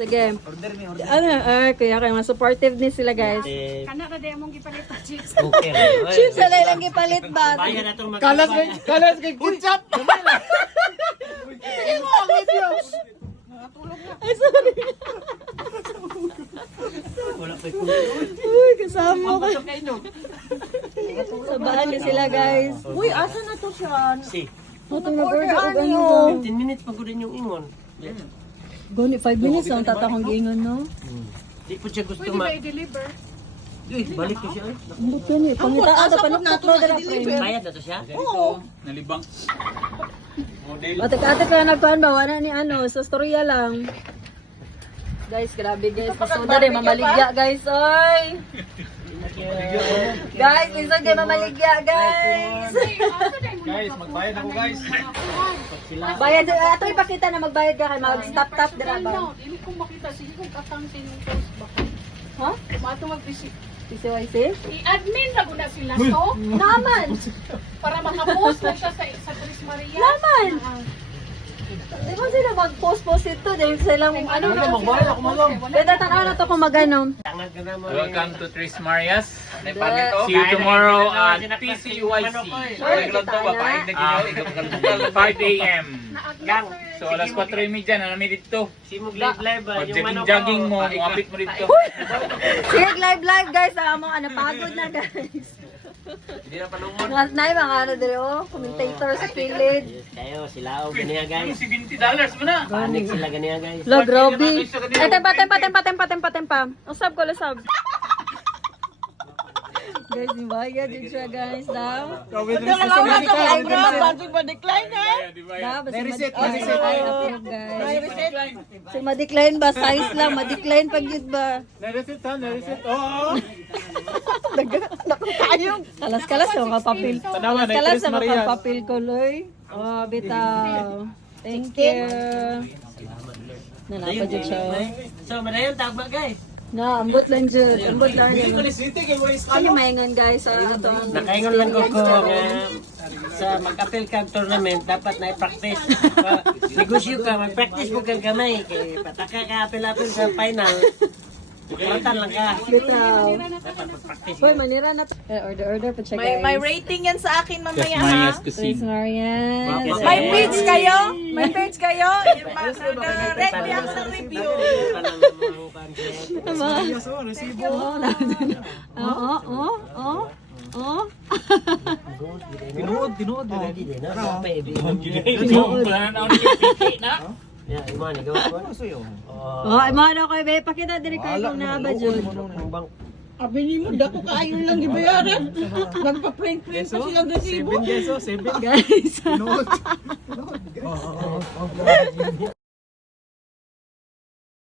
Sige. Order me, order. Ano, kaya mga supportive ni sila guys. Kana na di among gipalit pa chips. Okay. Chips na lang gipalit ba? Bayan na itong Kalas kay ketchup. Ay, sorry. Wala pa Uy, kasama ko. Sabaan niya sila guys. Uy, asa na to siya? Si. Ito nag-order o ganito. 15 minutes pag din yung ingon. Goni, 5 minutes ang tatakong giingon, no? Di po siya gusto Pwede ba i-deliver? Uy, balik ko siya. Ambot yan eh. Pangitaan na panuktok na dala. Bayad na to siya? Oo. Nalibang. Ate ka nagkuhan ba? Wala ni ano, sa storya lang. Guys, grabe guys. Pasoda rin, mamaligya guys, oy! Guys, minsan kayo mamaligya guys! Guys, magbayad ako guys. Bayad, ato ipakita na magbayad ka kay mag-stop-top dira ba? Hindi ko makita. Sige kung katansin yung post ba? Ha? Mato mag-visit. PCYC? I-admin na guna sila to Naman! para makapost na siya sa Tris Maria. Naman! Di ba sila mag-post-post ito? Dahil sila mong ano? Magbayad ako malam. Pwede tanaw na to kung mag-ano. Tangad ka na mo. Welcome to Tris Marias. Da- See you tomorrow at PCUYC. Ay, kita na. 5 a.m. Gang. So alas 4:30 na namin dito. Si mo live ba? Yung manok Pag-jogging mo, muapit mo dito. Sige, live guys. Among ano, pagod na guys. Hindi na panungon. Nay, mga ano dito, oh, commentator sa kilid. Yes, kayo, sila o ganiya guys. $70 mo na. Panik sila ganiya guys. Lo, grabe. Ay, tempa. Usab ko, lusab. Guys, ibaya din siya, guys, daw. Reset. So, ma-decline ba? Size lang, ma-decline pag yun ba? Na-reset ha, na-reset. Oo. Kalas-kalas yung kapapil. Tanawa, Kalas-kalas na-Tris yung Marias. kapapil ko, Loy. Oh, bitaw. Thank you. Nanapa dyan siya. So, madayon tagba guys. Na, ambot lang dyan. Ambot lang dyan. City kay Waris. Ano maingon guys? Ito ang... Nakaingon lang ko nga sa mag-appeal kang tournament dapat na i-practice. Negosyo ka, mag-practice mo kang gamay kay pataka ka appeal sa final. Kuratan lang ka. Bitaw. Dapat mag-practice. Hoy, manira na. Order pa siya guys. May rating yan sa akin mamaya ha. Marias Tris Cuisine. Marian. May page kayo? May page kayo? Mag-rate me ako ng review. Oo. Tinuod. Tinuod. Wala na ako nagpipiki na. Yeah, imani gawa ko. Oh, ay mo ano kay be pakita diri kay kung naaba jud. Abini mo, dako kaayo lang gibayaran. Nagpa-print-print pa silang resibo. $7. Guys.